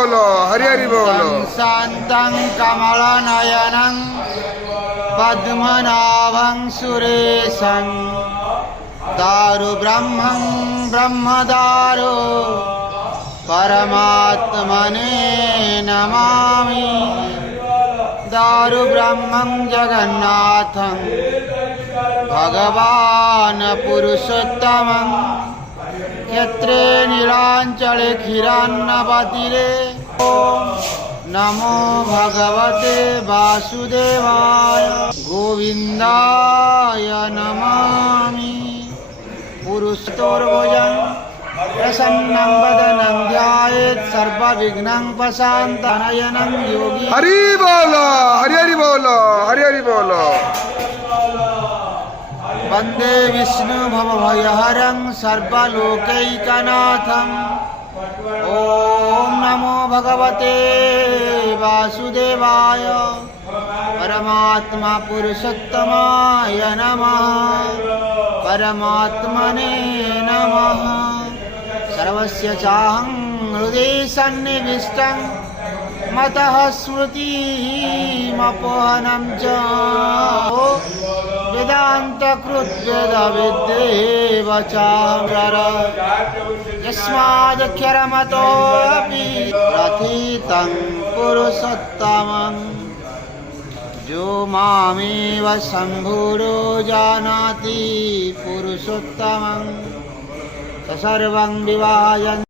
बोलो, हरि हरि बोलो। शान्तं कमलनयनं पद्मनाभं सुरेशं दारु ब्रह्मं ब्रह्मदारो परमात्मने नमामि। दारु ब्रह्मं जगन्नाथं भगवान् पुरुषोत्तमं क्षेत्रे नीलाञ्चले क्षीरान्नपातिरे। नमो भगवते वासुदेवाय गोविन्दाय नमामि। पुरुषोर्भुजं प्रसन्नं वदनं ध्यायेत् सर्वविघ्नं प्रशान्तनयनं योगी। हरि बोलो, हरि हरि बोलो, हरि हरि बोलो। वन्दे विष्णु भवभयहरं सर्वलोकैकनाथम्। ॐ नमो भगवते वासुदेवाय परमात्मा पुरुषोत्तमाय नमः। परमात्मने नमः। सर्वस्य चाहं हृदि सन्निविष्टं मतः स्मृतिमपोहनं च वेदान्तकृद्वेदविद्येव चाम्बर यस्मादक्षरमतोऽपि प्रथितं पुरुषोत्तमं। जो मामेव सम्भूरो जानाति पुरुषोत्तमं स सर्वं विवाहयन्।